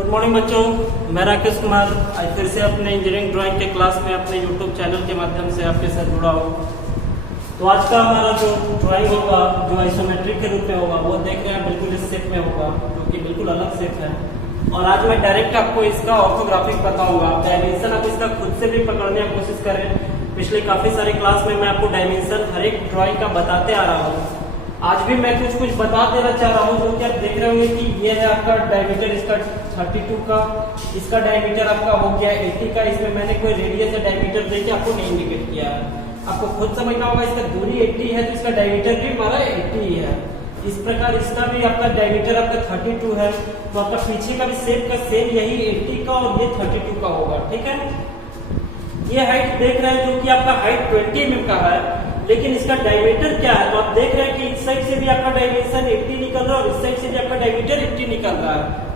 Good morning बच्चों, मैं राकेश कुमार आज फिर से अपने इंजीनियरिंग ड्राइंग के क्लास में अपने यूट्यूब चैनल के माध्यम से आपके साथ जुड़ा हूँ। तो आज का हमारा जो ड्राइंग होगा, जो आइसोमेट्रिक के रूप में होगा, वो देख रहे हैं बिल्कुल इस शेप में होगा, जो कि बिल्कुल अलग शेप है। और आज मैं डायरेक्ट आपको इसका ऑर्थोग्राफिक बताऊंगा। डायमेंशन आप इसका खुद से भी पकड़ने की कोशिश करें। पिछले काफी सारे क्लास में मैं आपको डायमेंशन हर एक ड्राइंग का बताते आ रहा हूँ। आज भी मैं कुछ बता देना चाह रहा हूँ, जो कि आप देख रहे होंगे कि ये है आपका डायमीटर इसका 32 का, इसका डायमीटर आपका हो गया 80 का। इसमें मैंने कोई रेडियस या डायमीटर देके आपको नहीं इंडिकेट किया है। आपको खुद समझना होगा, इसका दूरी 80 है तो इसका डायमीटर भी हमारा 80 ही है। इस प्रकार इसका भी आपका डायमीटर आपका 32 है, तो आपका पीछे का भी शेप का सेम यही 80 का और ये 32 का होगा। ठीक है, ये हाइट देख रहे हैं जो कि आपका हाइट 20 mm का है, लेकिन इसका डायमीटर क्या है। तो आप देख रहे हैं कि इस साइड से भी आपका डायमेंशन 80 निकल रहा है और इस साइड से भी आपका डायमीटर 80 निकल रहा है।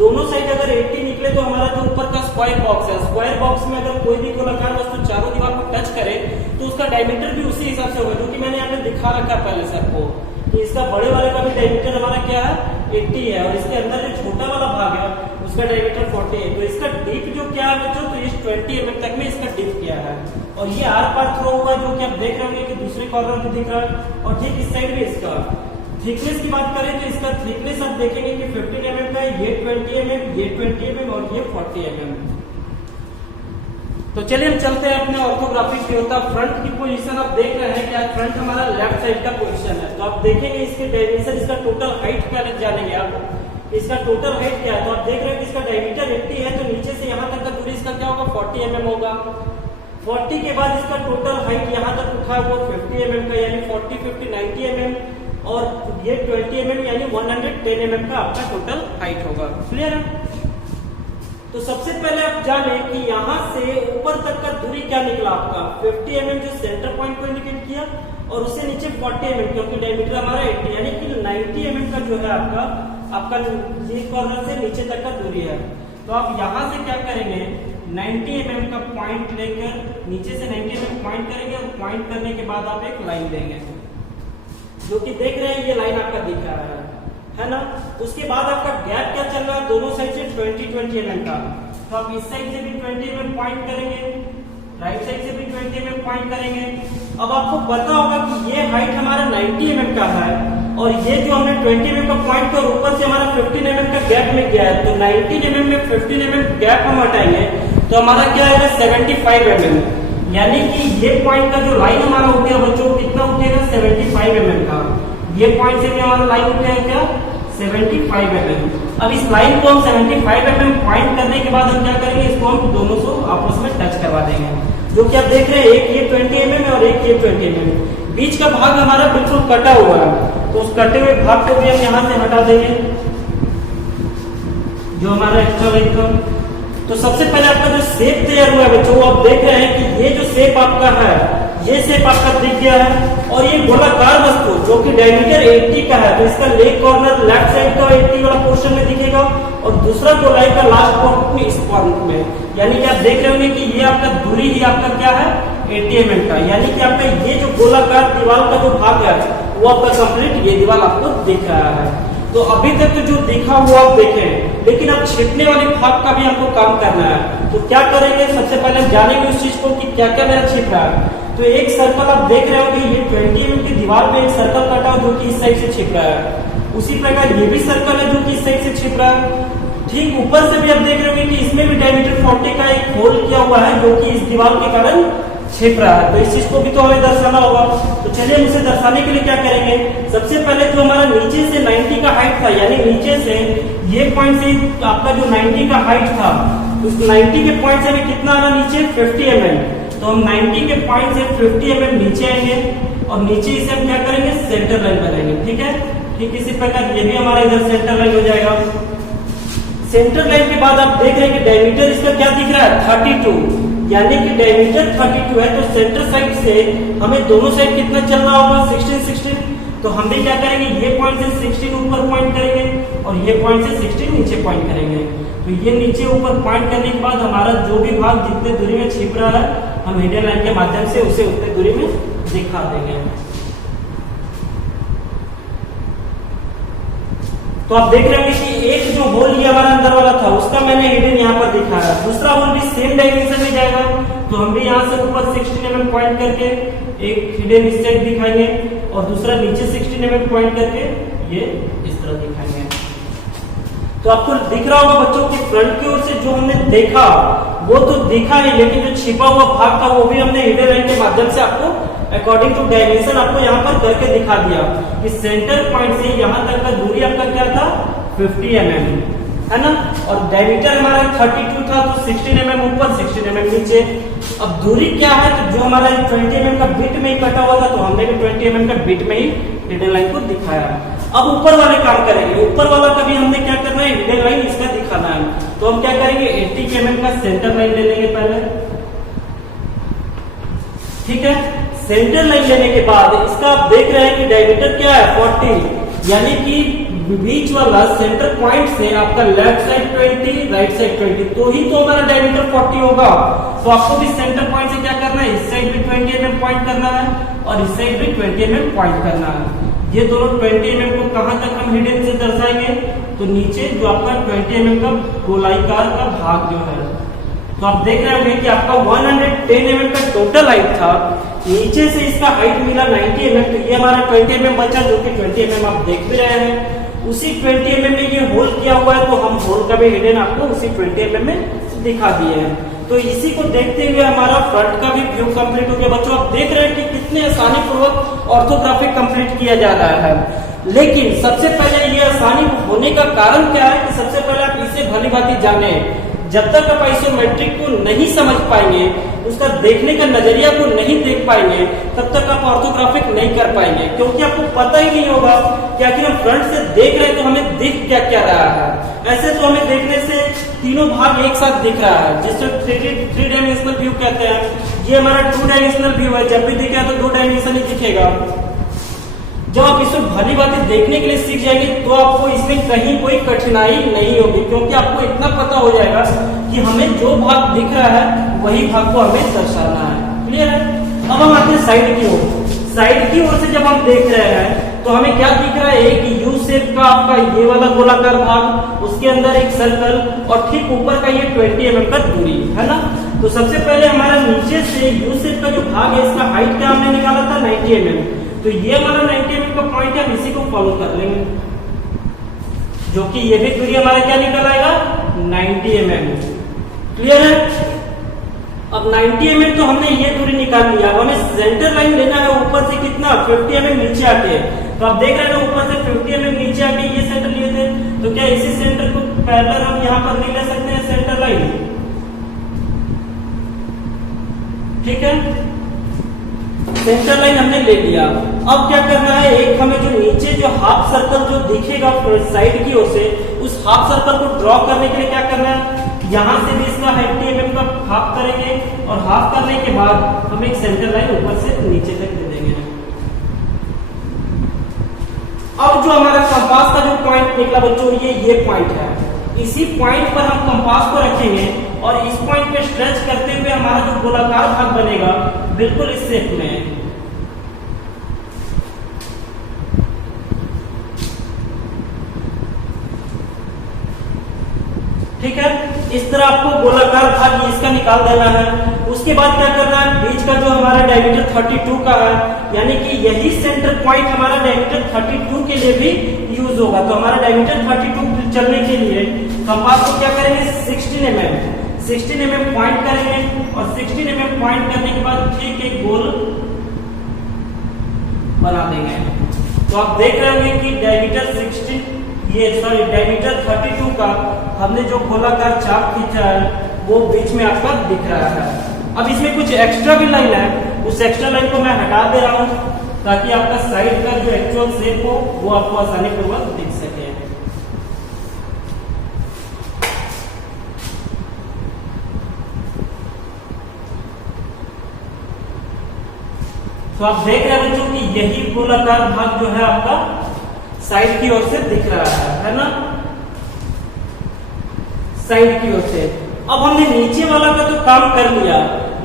दोनों साइड अगर 80 निकले तो हमारा जो ऊपर का स्क्वायर बॉक्स है, स्क्वायर बॉक्स में अगर कोई भी गोलाकार वस्तु चारों दीवार को टच करे तो उसका डायमीटर भी उसी हिसाब से होगा, जो कि मैंने यहाँ पे दिखा रखा है पहले से आपको। तो इसका बड़े वाले का भी डायमीटर हमारा क्या है 80 है, और इसके अंदर जो छोटा वाला भाग है उसका डायमीटर 40 है। तो इसका डीप जो क्या है बच्चों, तो इस 20 mm तक में इसका डीप क्या है। और ये आर पार थ्रो हुआ, जो कि आप देख रहे होंगे कि दूसरे कॉर्नर में दिख रहा है। और ठीक इस साइड भी इसका थिकनेस की बात करें तो इसका थिकनेस आप देखेंगे कि 15 mm का है, ये 20 mm, ये 20 mm और ये 40 mm। तो चलिए हम चलते हैं अपने ऑर्थोग्राफिक की होता। फ्रंट की पोजीशन आप देख रहे हैं कि आज फ्रंट हमारा लेफ्ट साइड का पोजीशन है। तो आप देखेंगे इसके डायमेंशन, इसका टोटल हाइट क्या जानेंगे आप, इसका टोटल हाइट क्या है। तो आप देख रहे हैं कि इसका डायमीटर 80 है, तो नीचे से यहाँ तक का दूरी इसका क्या होगा 40 mm होगा। 40 के बाद इसका टोटल हाइट यहाँ तक उठा है वो 50 mm का, यानी 40, 50, 90 mm, और ये 20 mm यानी 110 mm का आपका टोटल हाइट होगा। क्लियर है। तो सबसे पहले आप जाने कि यहाँ से ऊपर तक का दूरी क्या निकला आपका 50 mm, जो सेंटर पॉइंट को इंडिकेट किया, और उससे नीचे 40 mm, क्योंकि डायमीटर हमारा 80 यानी कि 90 mm का जो है आपका ये कॉर्नर से नीचे तक का दूरी है। तो आप यहाँ से क्या करेंगे 90 mm का पॉइंट लेकर नीचे से 90 mm पॉइंट करेंगे, और पॉइंट करने के बाद आप एक लाइन देंगे, जो कि देख रहे हैं ये लाइन आपका दिख रहा है ना। उसके बाद आपका गैप क्या चल रहा है दोनों साइड से 20 mm का। तो आप इस साइड से भी 20 mm पॉइंट करेंगे, राइट साइड से भी 20 mm पॉइंट करेंगे। अब आपको पता होगा कि ये हाइट हमारा 90 mm का है, और ये जो हमने 20 mm का पॉइंट किया ऊपर से हमारा 15 mm का गैप में गया है। तो 90 mm में 15 mm गैप हम हटाएंगे तो हमारा क्या आएगा 75 mm, यानी कि ये पॉइंट का जो लाइन हमारा उठेगा बच्चों कितना उठेगा 75 mm का। ये पॉइंट से भी हमारा लाइन उठेगा क्या 75 mm। अब इस लाइन को हम 75 mm पॉइंट करने के बाद हम क्या करेंगे, इसको हम दोनों को आपस में टच करवा देंगे, जो कि आप देख रहे हैं एक ये 20 mm है और एक ये 20 mm। बीच का भाग हमारा बिल्कुल कटा हुआ है, तो उस कटे हुए भाग को भी हम यहाँ से हटा देंगे, जो हमारा एक्स्ट्रा लाइन का। तो सबसे पहले आपका जो शेप तैयार हुआ है बच्चों, आप देख रहे हैं कि ये जो शेप आपका है, ये शेप आपका दिख गया है। और ये गोलाकार वस्तु जो कि डायमीटर 80 का है, तो इसका लेग कॉर्नर लेफ्ट साइड का 80 वाला पोर्शन में दिखेगा, और दूसरा गोलाई का लास्ट पॉइंट में इस पॉइंट में, यानी कि आप देख रहे होंगे कि ये आपका दूरी ही आपका क्या है 80 mm का, यानी कि आपका ये जो गोलाकार दीवार का जो भाग है वो आपका कंप्लीट ये दीवार आपको दिख रहा है। तो अभी तक तो जो दिखा हुआ आप देखें, लेकिन अब छिपने वाले भाग का भी आपको काम करना है। तो क्या करेंगे, सबसे पहले जानेंगे उस चीज को कि क्या क्या मेरा छिप रहा है। तो एक सर्कल आप देख रहे होंगे, ये 20 mm की दीवार पे एक सर्कल कटा हो जो कि इस साइड से छिप रहा है। उसी प्रकार ये भी सर्कल है जो कि इस साइड से छिप रहा है। ठीक ऊपर से भी आप देख रहे होंगे कि इसमें भी डायमीटर 40 का एक होल किया हुआ है, जो कि इस दीवार के कारण छिप रहा है। तो इस चीज को भी तो हमें दर्शाना होगा। तो चलिए हम इसे दर्शाने के लिए क्या करेंगे, सबसे पहले जो हमारा नीचे से 90 का हाइट था, यानी नीचे से ये पॉइंट से आपका जो 90 का हाइट था, उस 90 के पॉइंट से हमें कितना आना नीचे 50 mm। तो हम 90 के पॉइंट से 50 mm नीचे आएंगे, और नीचे इसे हम क्या करेंगे सेंटर लाइन बनाएंगे। ठीक है, ठीक इसी प्रकार ये भी हमारा इधर सेंटर लाइन हो जाएगा। सेंटर लाइन के बाद आप देख रहे हैं कि डायमीटर इसका क्या दिख रहा है 32, यानी कि डायमीटर 32 है। तो सेंटर साइड से हमें दोनों साइड कितना चलना होगा 16। तो हम भी क्या करेंगे, ये पॉइंट से 16 ऊपर पॉइंट करेंगे, और ये पॉइंट से 16 नीचे पॉइंट करेंगे। तो ये नीचे ऊपर पॉइंट करने के बाद हमारा जो भी भाग जितने दूरी में छिप रहा है, हम मीडियन लाइन के माध्यम से उसे उतने दूरी में दिखा देंगे। तो आप देख रहे होंगे कि एक जो होल ये हमारा अंदर वाला था, उसके उसका मैंने हिडन यहाँ पर दिखाया। दूसरा होल भी सेम डायमेंशन में जाएगा, तो हम भी यहाँ से ऊपर 16 mm पॉइंट करके एक हिडन स्टेप दिखाएंगे और दूसरा नीचे 16 mm पॉइंट करके ये इस तरह दिखाएंगे। तो आपको दिख रहा होगा बच्चों की फ्रंट की ओर से जो हमने देखा वो तो दिखा है, लेकिन जो छिपा हुआ भाग था वो भी हमने हिडन लाइन के माध्यम से आपको अकॉर्डिंग टू डायमेंशन आपको यहाँ पर करके दिखा दिया कि सेंटर पॉइंट से यहाँ तक का दूरी आपका क्या था 50 mm है ना, और डायमीटर हमारा 32 था, तो 16 mm ऊपर 16 mm नीचे। अब दूरी क्या है, तो जो हमारा 20 mm का बिट में ही कटा हुआ था, तो हमने भी 20 mm का बिट में ही हिडन लाइन को दिखाया। अब ऊपर वाले काम करेंगे, ऊपर वाला का भी हमने क्या करना है, हिडन लाइन इसका दिखाना है। तो हम क्या करेंगे, 80 mm का सेंटर लाइन ले लेंगे पहले, ठीक है। सेंटर लाइन लेने के बाद इसका आप देख रहे हैं कि डायमीटर क्या है 40, यानी कि बीच वाला सेंटर पॉइंट से आपका लेफ्ट साइड 20 राइट साइड 20, तो ही तो हमारा डायमीटर 40 होगा। तो आपको भी सेंटर पॉइंट से क्या करना है, इस साइड भी 20 mm पॉइंट करना है और इस साइड भी 20 mm पॉइंट करना है। ये दोनों 20 mm को कहां तक हम हिडन से दर्शाएंगे, तो नीचे जो आपका 20 mm का गोलाकार का भाग जो है, तो आप देख रहे होंगे कि आपका 110 mm का टोटल हाइट था, नीचे से इसका हाइट मिला 90 mm, तो ये हमारा 20 mm बचा, जो कि 20 mm आप देख भी रहे हैं। उसी 20 mm में ये होल किया हुआ है, तो हम होल का भी हिडन आपको उसी 20 mm में दिखा दिए हैं। तो इसी को देखते हुए हमारा फ्रंट का भी व्यू कंप्लीट हो गया। बच्चों आप देख रहे हैं कि कितने आसानी पूर्वक ऑर्थोग्राफिक कंप्लीट किया जा रहा है। लेकिन सबसे पहले ये आसानी होने का कारण क्या है कि सबसे पहले आप इसे भली भांति जाने। जब तक आप आइसोमेट्रिक को नहीं समझ पाएंगे, उसका देखने का नजरिया को नहीं देख पाएंगे, तब तक आप ऑर्थोग्राफिक नहीं कर पाएंगे, क्योंकि आपको पता ही नहीं होगा कि आखिर हम फ्रंट से देख रहे हैं तो हमें दिख क्या क्या रहा है। ऐसे तो हमें देखने से तीनों भाग एक साथ दिख रहा है, जिसको थ्री डायमेंशनल व्यू कहते हैं। ये हमारा 2 डायमेंशनल व्यू है, जब भी दिखेगा तो 2 डायमेंशन ही दिखेगा। जब आप इसमें भली बातें देखने के लिए सीख जाएंगे तो आपको इसमें कहीं कोई कठिनाई नहीं होगी, क्योंकि आपको इतना पता हो जाएगा कि हमें जो भाग दिख रहा है वही भाग को हमें दर्शाना है। क्लियर है। अब हम आते हैं साइड की ओर। साइड की ओर से जब हम देख रहे हैं तो हमें क्या दिख रहा है, एक यू शेप का आपका ये वाला गोलाकार भाग, उसके अंदर एक सर्कल और ठीक ऊपर का ये 20 mm का दूरी है ना। तो सबसे पहले हमारा नीचे से यू शेप का जो भाग है, इसका हाइट क्या हमने निकाला था 90 mm, तो ये हमारा 90 mm का पॉइंट है, हम इसी को फॉलो कर लेंगे, जो कि ये भी दूरी हमारा क्या निकल आएगा 90 mm। क्लियर है। अब 90 mm तो हमने ये दूरी निकाल लिया, अब हमें सेंटर लाइन लेना है ऊपर से कितना 50 mm नीचे आके। तो आप देख रहे हैं ऊपर से 50 mm नीचे आके ये सेंटर लिए थे, तो क्या इसी सेंटर को पैरेलल हम यहाँ पर नहीं ले सकते हैं सेंटर लाइन, ठीक है। सेंटर लाइन हमने ले लिया। अब क्या करना है, एक हमें जो नीचे जो हाफ सर्कल जो दिखेगा साइड की ओर से, उस हाफ सर्कल को ड्रॉ करने के लिए क्या करना है, यहां से भी इसका 80 mm का हाफ करेंगे और हाफ करने के बाद हम एक सेंटर लाइन ऊपर से नीचे तक दे देंगे। अब जो हमारा कंपास का जो पॉइंट निकला बच्चों, ये पॉइंट है, इसी पॉइंट पर हम कंपास को रखेंगे और इस पॉइंट पे स्ट्रेच करते हुए हमारा जो गोलाकार भाग बनेगा बिल्कुल इस शेप में, ठीक है। इस तरह आपको गोलाकार भाग इसका निकाल देना है। उसके बाद क्या करना है, बीच का जो हमारा डायमीटर 32 का है, यानी कि यही सेंटर पॉइंट हमारा डायमीटर 32 के लिए भी यूज होगा। तो हमारा डायमीटर 32 चलने के लिए कंपास को क्या करेंगे 16 mm पॉइंट करेंगे और 16 mm पॉइंट करने के बाद ठीक एक गोल बना देंगे। तो आप देख रहे होंगे कि डायमीटर डायमीटर 32 का हमने जो गोलाकार चाप खींचा है वो बीच में आपका दिख रहा है। अब इसमें कुछ एक्स्ट्रा भी लाइन है, उस एक्स्ट्रा लाइन को मैं हटा दे रहा हूं ताकि आपका साइड का जो एक्चुअल शेप हो वो आपको आसानी पूर्वक दिख सके। तो आप देख रहे हैं बच्चों कि यही गोलाकार भाग जो है आपका साइड की ओर से दिख रहा है ना, साइड की ओर से। अब हमने नीचे वाला का तो काम कर लिया,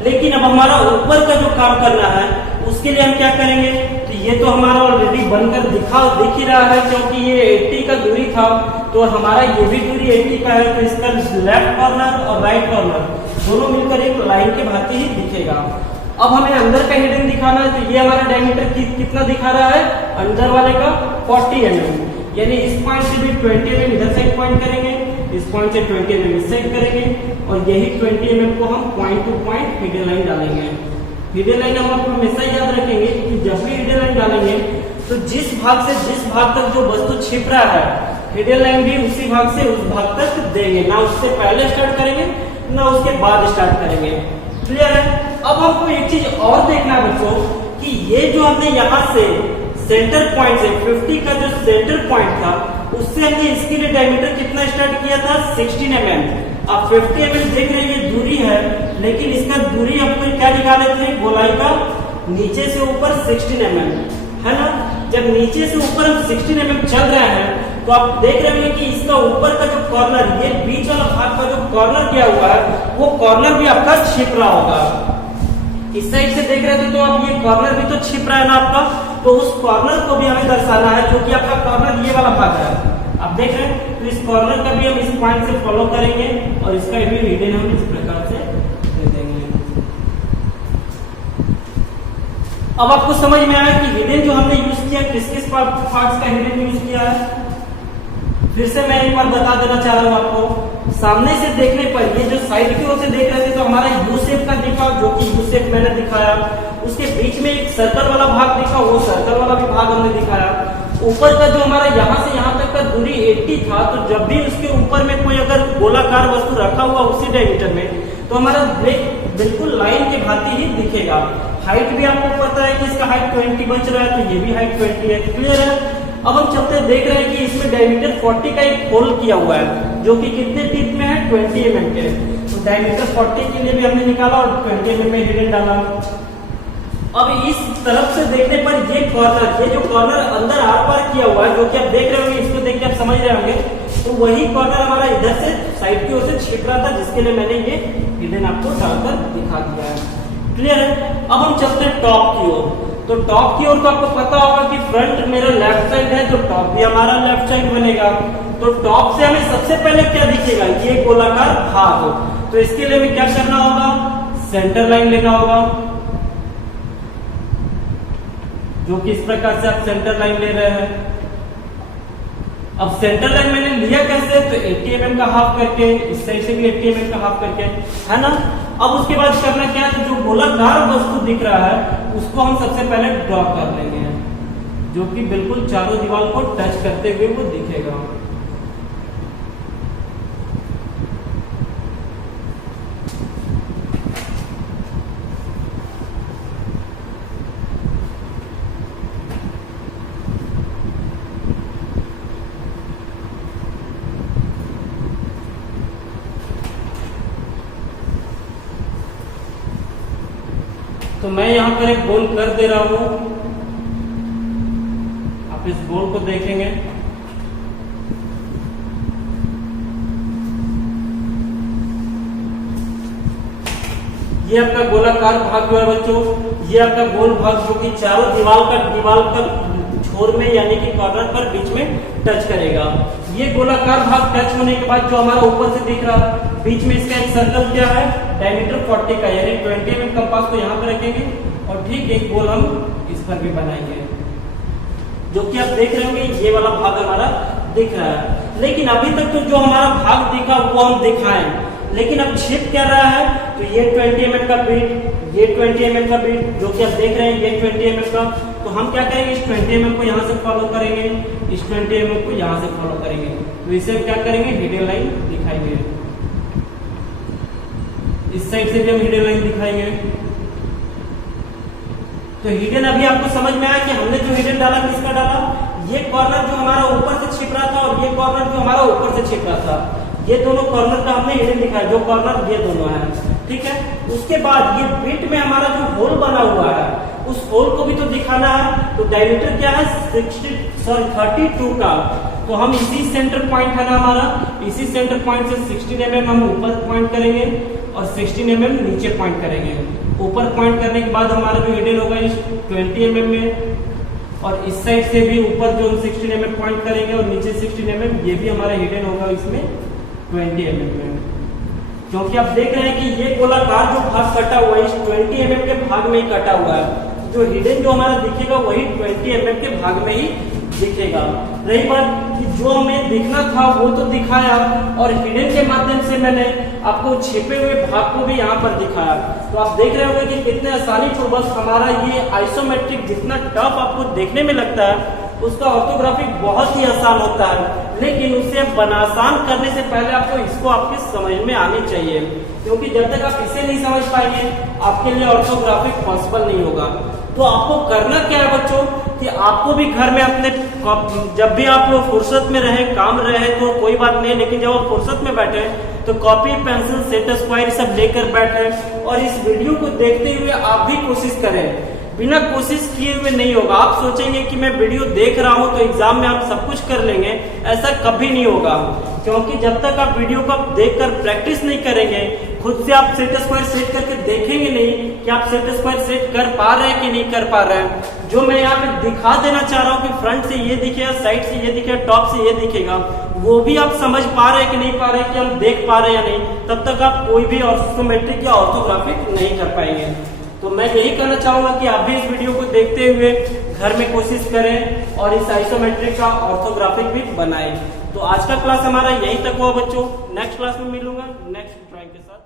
लेकिन अब हमारा ऊपर का जो काम करना है उसके लिए हम क्या करेंगे, तो ये तो हमारा ऑलरेडी बनकर दिख ही रहा है, क्योंकि ये 80 का दूरी था, तो हमारा ये भी दूरी 80 का है, तो इसका लेफ्ट कॉर्नर और राइट कॉर्नर दोनों मिलकर एक लाइन के भांति ही दिखेगा। अब हमें अंदर का हिडन दिखाना है, तो ये हमारा डायमीटर कितना दिखा रहा है, अंदर वाले का 40 mm, यानी इस पॉइंट से भी 20 mm इधर साइड पॉइंट करेंगे, इस पॉइंट से 20 mm इस साइड करेंगे, और यही 20 mm को हम point two point hidden line डालेंगे। हिडन लाइन हम आपको हमेशा याद रखेंगे कि जब भी हिडन लाइन डालेंगे तो जिस भाग से जिस भाग तक जो वस्तु छिप रहा है, हिडन लाइन भी उसी भाग से उस भाग तक देंगे, ना उससे पहले स्टार्ट करेंगे ना उसके बाद स्टार्ट करेंगे। क्लियर है? अब हमको एक चीज और देखना है बच्चों कि ये जो हमने यहाँ से सेंटर पॉइंट से 50 का जो सेंटर पॉइंट था, उससे हमने इसके लिए डायमीटर कितना स्टार्ट किया था, 16 mm। अब 50 mm देख रहे हैं ये दूरी है, लेकिन इसका दूरी आपको क्या निकाले थे, गोलाई का नीचे से ऊपर 16 mm है ना। जब नीचे से ऊपर हम 16 mm चल रहे हैं, तो आप देख रहे होंगे कि इसका ऊपर का जो कॉर्नर, ये बीच वाला भाग का जो कॉर्नर किया हुआ है, वो कॉर्नर भी आपका छिप रहा होगा। इस साइड से देख रहे थे तो आप ये कॉर्नर भी तो छिप रहा है ना आपका, तो उस कॉर्नर को भी हमें दर्शाना है, जो कि आपका कॉर्नर ये वाला भाग है, आप देख रहे हैं। तो इस कॉर्नर का भी हम इस पॉइंट से फॉलो करेंगे, और इसका भी हिडन हम इस प्रकार से दे देंगे। अब आपको समझ में आया कि हिडन जो हमने यूज किया, किस किस पार्ट्स का हिडन यूज किया है। फिर से मैं एक बार बता देना चाह रहा हूँ आपको, सामने से देखने पर ये जो साइड की ओर से देख रहे थे तो हमारा यू शेप का दिखा, जो कि यू शेप मैंने दिखाया। उसके बीच में एक सर्कल वाला भाग दिखा, वो सर्कल वाला भी भाग हमने दिखाया। ऊपर का जो हमारा यहाँ से यहाँ तक का दूरी 80 था, तो जब भी उसके ऊपर में कोई अगर गोलाकार वस्तु रखा हुआ उसी डायमीटर में, तो हमारा ब्रेक बिल्कुल लाइन के भांति ही दिखेगा। हाइट भी आपको पता है कि इसका हाइट 20 बच रहा है, तो ये भी हाइट 20 है। क्लियर है? अब हम चलते देख रहे हैं कि इसमें डायमीटर 40 का एक होल किया हुआ है, जो कि कितने डीप में है, 20 mm के। तो डायमीटर 40 के लिए भी हमने निकाला और 20 mm में हिडन डाला। अब इस तरफ से देखने पर ये जो कॉर्नर अंदर आर पार किया हुआ है, जो कि आप देख रहे होंगे, इसको देख के आप समझ रहे होंगे, तो वही कॉर्नर हमारा इधर से साइड की ओर से छिप रहा था, जिसके लिए मैंने ये हिडन आपको डालकर दिखा दिया है। क्लियर है? अब हम चलते हैं टॉप की ओर। तो टॉप की ओर तो आपको पता होगा कि फ्रंट मेरा लेफ्ट साइड है, तो टॉप भी हमारा लेफ्ट साइड बनेगा। तो टॉप से हमें सबसे पहले क्या दिखेगा, ये गोलाकार भाग। तो इसके लिए हमें क्या करना होगा, सेंटर लाइन लेना होगा, जो कि इस प्रकार से आप सेंटर लाइन ले रहे हैं। अब सेंटर लाइन मैंने लिया कैसे, तो 80 mm का हाफ करके, इस साइड से भी 80 mm का हाफ करके, है ना। अब उसके बाद करना क्या है, जो गोलाकार वस्तु दिख रहा है उसको हम सबसे पहले ड्रॉ कर लेंगे, जो कि बिल्कुल चारों दीवार को टच करते हुए वो दिखेगा। तो मैं यहां पर एक गोल कर दे रहा हूं, आप इस गोल को देखेंगे। ये आपका गोलाकार भाग जो है बच्चों, ये आपका गोल भाग, जो कि चारों दीवार का छोर में यानी कि कॉर्नर पर बीच में टच करेगा। ये गोलाकार भाग टच होने के बाद जो हमारा ऊपर से दिख रहा है, बीच में इसका एक सर्कल क्या है, डायमीटर 40 का, यानी 20 mm कंपास को यहाँ पे रखेंगे, और ठीक एक गोल हम इस पर भी बनाएंगे, जो कि आप देख रहे होंगे ये वाला भाग हमारा दिख रहा है। लेकिन अभी तक तो जो हमारा भाग दिखा वो हम दिखाएं, लेकिन अब छिप क्या रहा है, तो ये 20 mm का बीट, ये 20 mm का बीट, जो कि आप देख रहे हैं ये 20 mm का। तो हम क्या करेंगे, इस 20 mm को यहाँ से फॉलो करेंगे, इस 20 mm को यहाँ से फॉलो करेंगे। तो इसे क्या करेंगे, हिडन लाइन दिखाएंगे। इस साइड से भी हम हिडन लाइन दिखाएंगे। तो हिडन अभी आपको समझ में आया कि हमने जो हिडन डाला किसका डाला, ये कॉर्नर जो हमारा ऊपर से छिप रहा था और ये कॉर्नर जो हमारा ऊपर से छिप रहा था, ये दोनों कॉर्नर का हमने हिडन दिखाया, जो कॉर्नर ये दोनों है। ठीक है, उसके बाद ये बीट में हमारा जो होल बना हुआ है, उस होल को भी तो दिखाना है। तो डायमीटर क्या है, 32 का। तो हम इसी सेंटर पॉइंट है ना हमारा, इसी सेंटर पॉइंट से 16 mm हम ऊपर पॉइंट करेंगे और 16 mm नीचे पॉइंट करेंगे। ऊपर पॉइंट करने के बाद हमारा जो हिडन होगा इस 20 mm में, और इस साइड से भी ऊपर जो हम 16 mm पॉइंट करेंगे और नीचे 16 mm, ये भी हमारा हिडन होगा इसमें 20 mm में। क्योंकि आप देख रहे हैं कि ये गोलाकार जो भाग कटा हुआ है इस 20 mm के भाग में ही कटा हुआ है। जो हिडन जो हमारा दिखेगा वही 20 mm के भाग में ही दिखेगा। रही बात कि जो हमें दिखना था वो तो दिखाया, और हिडन के माध्यम से मैंने आपको छिपे हुए भाग को भी यहाँ पर दिखाया। तो आप देख रहे होंगे कि कितने आसानी से बस हमारा ये आइसोमेट्रिक जितना टफ आपको देखने में लगता है उसका ऑर्थोग्राफिक बहुत ही आसान होता है, लेकिन उसे आसान करने से पहले आपको इसको आपके समझ में आनी चाहिए, क्योंकि जब तक आप इसे नहीं समझ पाएंगे आपके लिए ऑर्थोग्राफिक पॉसिबल नहीं होगा। तो आपको करना क्या है बच्चों कि आपको भी घर में अपने जब भी आप फुर्सत में रहे, काम रहे तो कोई बात नहीं, लेकिन जब आप फुर्सत में बैठे तो कॉपी पेंसिल सेट स्क्वायर सब लेकर बैठे और इस वीडियो को देखते हुए आप भी कोशिश करें। बिना कोशिश किए हुए नहीं होगा। आप सोचेंगे कि मैं वीडियो देख रहा हूं तो एग्जाम में हम सब कुछ कर लेंगे, ऐसा कभी नहीं होगा, क्योंकि जब तक आप वीडियो को देखकर प्रैक्टिस नहीं करेंगे, खुद से आप सेट स्क्वायर सेट करके देखेंगे नहीं कि आप सेट स्क्वायर सेट कर पा रहे हैं कि नहीं कर पा रहे हैं। जो मैं यहाँ पे दिखा देना चाह रहा हूँ कि फ्रंट से ये दिखेगा, साइड से ये दिखेगा, टॉप से ये दिखेगा, वो भी आप समझ पा रहे हैं कि नहीं पा रहे हैं, कि हम देख पा रहे हैं या नहीं, तब तक आप कोई भी ऑर्थोमेट्रिक या ऑर्थोग्राफिक नहीं कर पाएंगे। तो मैं यही कहना चाहूंगा कि आप भी इस वीडियो को देखते हुए घर में कोशिश करें और इस आइसोमेट्रिक का ऑर्थोग्राफिक भी बनाएं। तो आज का क्लास हमारा यहीं तक हुआ बच्चों। नेक्स्ट क्लास में मिलूंगा नेक्स्ट ड्राइंग के साथ।